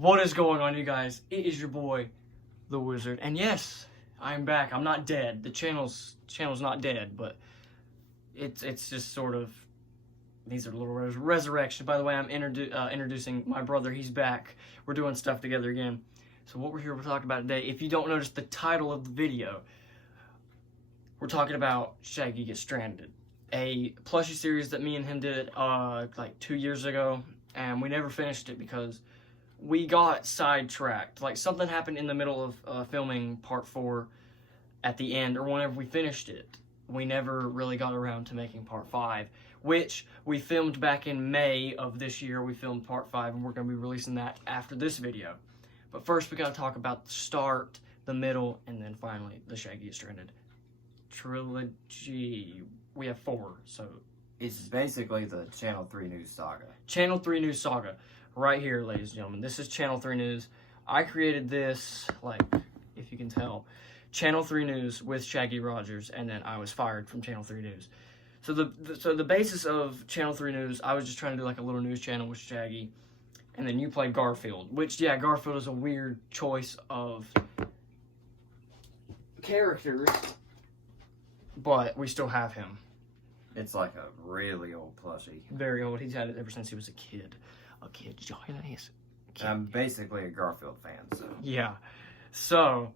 What is going on, you guys? It is your boy, the Wizard, and yes, I'm back. I'm not dead. The channel's not dead, but it's just sort of, these are little resurrections. By the way, I'm introducing my brother. He's back. We're doing stuff together again. So what we're here to talk about today, if you don't notice the title of the video, we're talking about Shaggy Gets Stranded, a plushie series that me and him did like 2 years ago, and we never finished it because we got sidetracked. Like, something happened in the middle of filming part 4 at the end, or whenever we finished it. We never really got around to making part 5, which we filmed back in May of this year. We filmed part 5, and we're going to be releasing that after this video. But first, we got to talk about the start, the middle, and then finally the Shaggy Gets Stranded trilogy. We have 4, so it's basically the Channel 3 News saga. Channel 3 News saga. Right here, ladies and gentlemen. This is Channel 3 News. I created this, like, if you can tell, Channel 3 News with Shaggy Rogers, and then I was fired from Channel 3 News. So the basis of Channel 3 News, I was just trying to do like a little news channel with Shaggy, and then you played Garfield, which, yeah, Garfield is a weird choice of characters, but we still have him. It's like a really old plushie. Very old. He's had it ever since he was a kid. Did y'all hear that? He's a kid. I'm basically a Garfield fan, so. Yeah. So,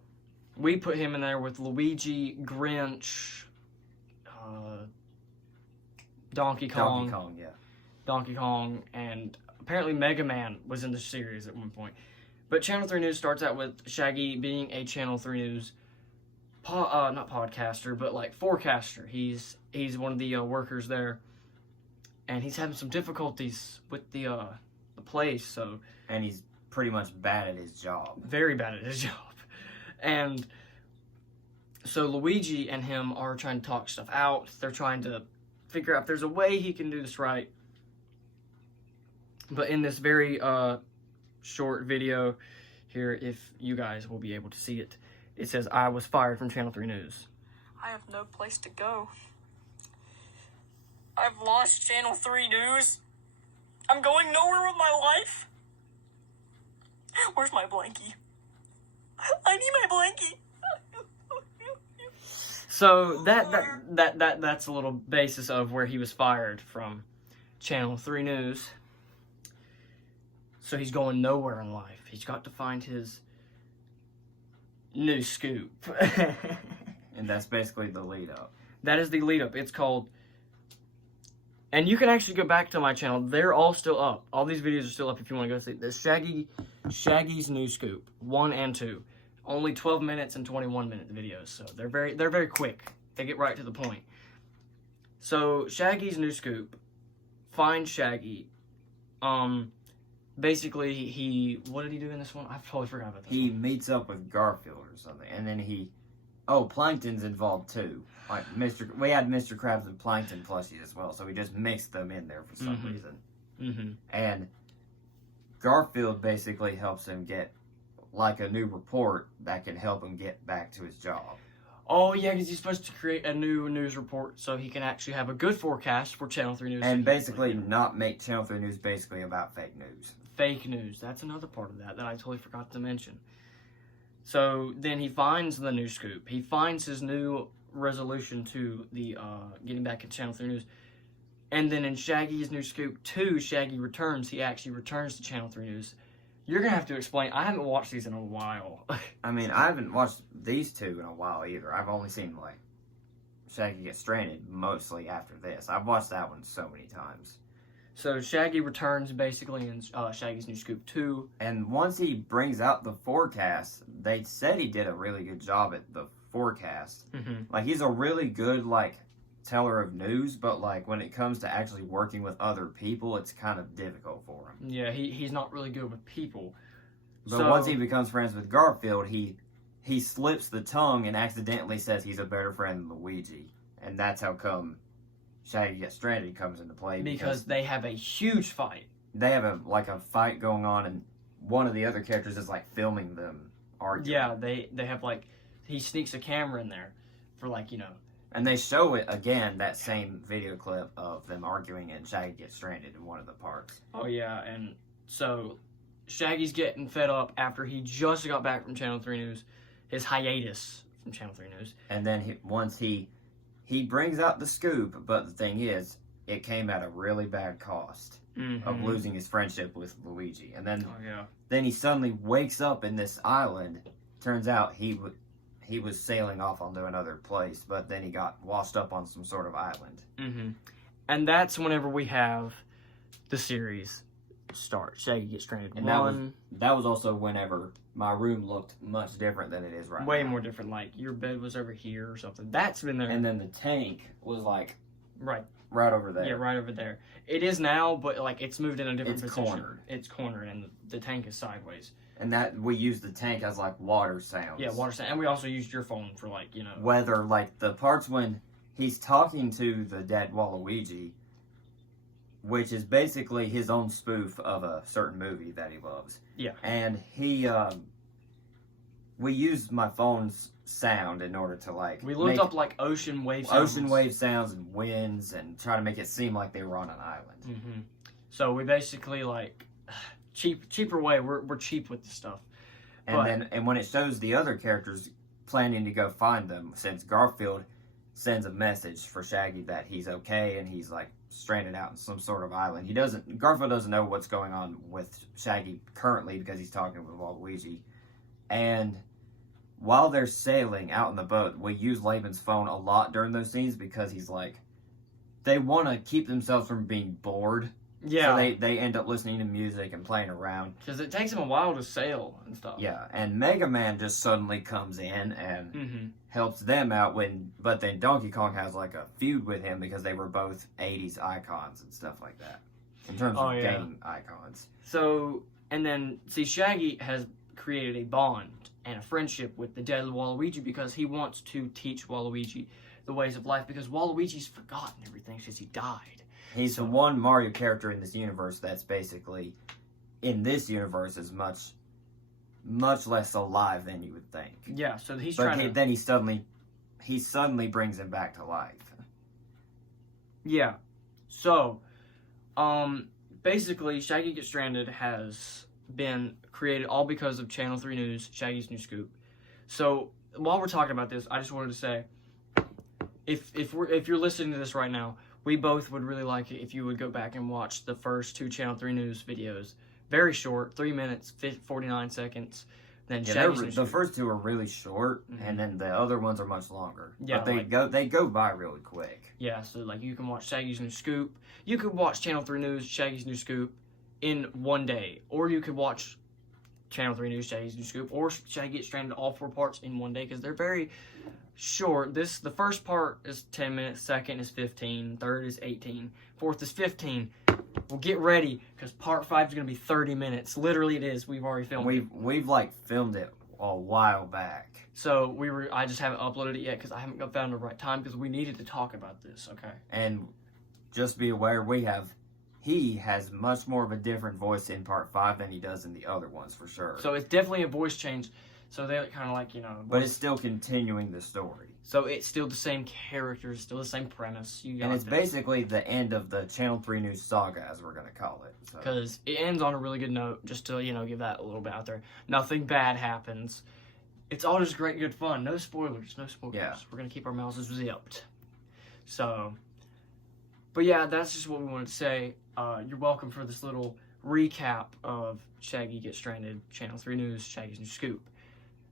we put him in there with Luigi, Grinch, Donkey Kong. Donkey Kong, yeah. Donkey Kong, and apparently Mega Man was in the series at one point. But Channel 3 News starts out with Shaggy being a Channel 3 News, not podcaster, but like forecaster. He's one of the workers there, and he's having some difficulties with the place, so. And he's pretty much bad at his job. Very bad at his job. And so Luigi and him are trying to talk stuff out. They're trying to figure out if there's a way he can do this right. But in this very short video here, if you guys will be able to see it, it says, "I was fired from Channel 3 News. I have no place to go. I've lost Channel 3 News. I'm going nowhere with my life. Where's my blankie? I need my blankie." So that's a little basis of where he was fired from Channel 3 News. So he's going nowhere in life. He's got to find his new scoop. And that's basically the lead up. That is the lead up. It's called, and you can actually go back to my channel. They're all still up. All these videos are still up if you want to go see the Shaggy's New Scoop 1 and 2. Only 12 minutes and 21 minute videos, so they're very quick. They get right to the point. So Shaggy's New Scoop finds Shaggy. Basically, what did he do in this one? I totally forgot about this. He meets up with Garfield or something, and then Plankton's involved too. Like we had Mr. Krabs and Plankton plushies as well, so we just mixed them in there for some reason. Mm-hmm. And Garfield basically helps him get like a new report that can help him get back to his job. Oh yeah, because he's supposed to create a new news report so he can actually have a good forecast for Channel 3 News. And basically not make Channel 3 News basically about fake news. Fake news. That's another part of that I totally forgot to mention. So then he finds the new scoop. He finds his new resolution to the getting back at Channel 3 News. And then in Shaggy's New Scoop 2, Shaggy returns. He actually returns to Channel 3 News. You're going to have to explain. I haven't watched these in a while. I mean, I haven't watched these two in a while either. I've only seen, like, Shaggy Gets Stranded mostly after this. I've watched that one so many times. So Shaggy returns basically in Shaggy's New Scoop 2. And once he brings out the forecast, they said he did a really good job at the forecast. Mm-hmm. Like, he's a really good, like, teller of news, but like when it comes to actually working with other people, it's kind of difficult for him. Yeah, he's not really good with people. But once he becomes friends with Garfield, he slips the tongue and accidentally says he's a better friend than Luigi, and that's how come Shaggy Gets Stranded comes into play, because they have a huge fight. They have a fight going on, and one of the other characters is like filming them arguing. Yeah, they have like, he sneaks a camera in there for like, you know. And they show it again, that same video clip of them arguing, and Shaggy Gets Stranded in one of the parts. Oh yeah, and so Shaggy's getting fed up after he just got back from Channel 3 News, his hiatus from Channel 3 News. And then once he brings out the scoop, but the thing is, it came at a really bad cost of losing his friendship with Luigi. And then, then he suddenly wakes up in this island. Turns out he was sailing off onto another place, but then he got washed up on some sort of island. And that's whenever we have the series start. Shaggy gets stranded. And that was also whenever my room looked much different than it is right now. Way more different. Like, your bed was over here or something. That's been there. And then the tank was like... Right over there. Yeah, right over there. It is now, but like it's moved in a different position. Cornered. It's cornered, and the tank is sideways. And that we used the tank as like water sounds. Yeah, water sound. And we also used your phone for like, you know... Weather, like the parts when he's talking to the dead Waluigi, which is basically his own spoof of a certain movie that he loves. Yeah. And we used my phone's sound in order to like... We looked up like ocean wave sounds. Ocean wave sounds and winds and try to make it seem like they were on an island. So we basically like... cheaper way. We're cheap with this stuff. And when it shows the other characters planning to go find them, since Garfield sends a message for Shaggy that he's okay and he's like stranded out in some sort of island. Garfield doesn't know what's going on with Shaggy currently because he's talking with Waluigi. And while they're sailing out in the boat, we use Laban's phone a lot during those scenes because he's like, they want to keep themselves from being bored. Yeah. So they end up listening to music and playing around. Because it takes them a while to sail and stuff. Yeah, and Mega Man just suddenly comes in and helps them out but then Donkey Kong has like a feud with him because they were both 80s icons and stuff like that. In terms of game icons. So, and then, see, Shaggy has created a bond and a friendship with the dead Waluigi because he wants to teach Waluigi the ways of life because Waluigi's forgotten everything since he died. He's the one Mario character in this universe that's basically, in this universe, is much less alive than you would think. Yeah, so he's but trying to... then he suddenly brings him back to life. Yeah. So, basically, Shaggy Gets Stranded has been created all because of Channel 3 News, Shaggy's New Scoop. So, while we're talking about this, I just wanted to say, if you're listening to this right now, we both would really like it if you would go back and watch the first 2 Channel 3 News videos. Very short, 3 minutes, 49 seconds. Then Shaggy's the first 2 are really short, and then the other ones are much longer. Yeah, but they go by really quick. Yeah, so like you can watch Shaggy's New Scoop. You could watch Channel 3 News, Shaggy's New Scoop in one day. Or you could watch Channel 3 News, Shaggy's New Scoop, or Shaggy Gets Stranded, all 4 parts in one day, because they're very short. The first part is 10 minutes, second is 15, third is 18, fourth is 15. Well, get ready, because part 5 is going to be 30 minutes. Literally it is. We've already filmed it. We've like filmed it a while back. So I just haven't uploaded it yet, because I haven't found the right time, because we needed to talk about this, okay? And just be aware, he has much more of a different voice in part 5 than he does in the other ones, for sure. So it's definitely a voice change. So they're kind of like, you know... But it's still continuing the story. So it's still the same characters, still the same premise. And it's basically the end of the Channel 3 News saga, as we're going to call it. Because it ends on a really good note, just to, you know, give that a little bit out there. Nothing bad happens. It's all just great, good fun. No spoilers, no spoilers. Yeah. We're going to keep our mouths zipped. So... But yeah, that's just what we wanted to say. You're welcome for this little recap of Shaggy Gets Stranded, Channel 3 News, Shaggy's New Scoop.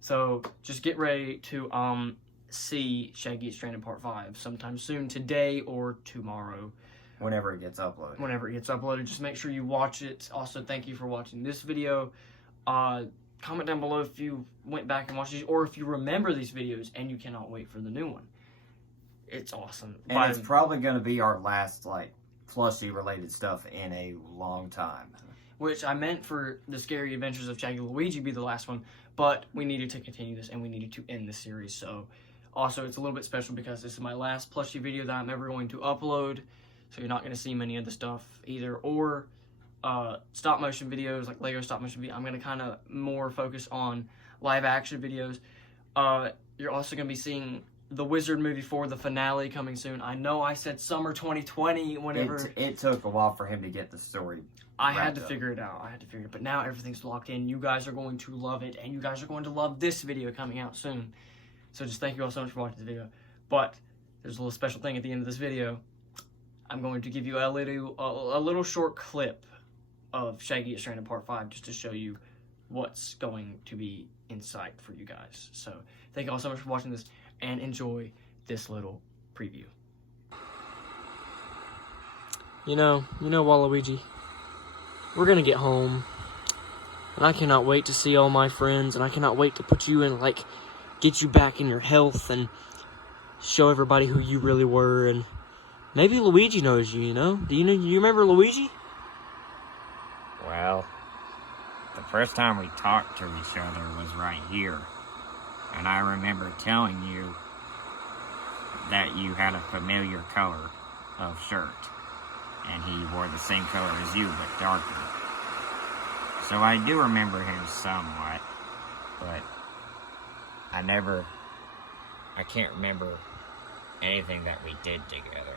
So just get ready to see Shaggy Gets Stranded Part 5 sometime soon, today or tomorrow. Whenever it gets uploaded. Whenever it gets uploaded, just make sure you watch it. Also, thank you for watching this video. Comment down below if you went back and watched these, or if you remember these videos and you cannot wait for the new one. It's awesome. And it's probably going to be our last, like, plushie-related stuff in a long time. Which I meant for the Scary Adventures of Shaggy and Luigi be the last one, but we needed to continue this, and we needed to end the series. So, also, it's a little bit special because this is my last plushie video that I'm ever going to upload, so you're not going to see many of the stuff either, or stop-motion videos, like Lego stop-motion videos. I'm going to kind of more focus on live-action videos. You're also going to be seeing the Wizard movie 4, the finale coming soon. I know I said summer 2020 whenever. It took a while for him to get the story. I had wrapped to up. figure it out. But now everything's locked in. You guys are going to love it, and you guys are going to love this video coming out soon. So just thank you all so much for watching this video. But there's a little special thing at the end of this video. I'm going to give you a little short clip of Shaggy Gets Stranded Part 5 just to show you what's going to be in sight for you guys. So thank you all so much for watching this, and enjoy this little preview. You know, Waluigi, we're gonna get home, and I cannot wait to see all my friends, and I cannot wait to put you in, like, get you back in your health, and show everybody who you really were, and maybe Luigi knows you, you know? Do you remember Luigi? Well, the first time we talked to each other was right here. And I remember telling you that you had a familiar color of shirt. And he wore the same color as you, but darker. So I do remember him somewhat. But I can't remember anything that we did together.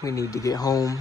We need to get home.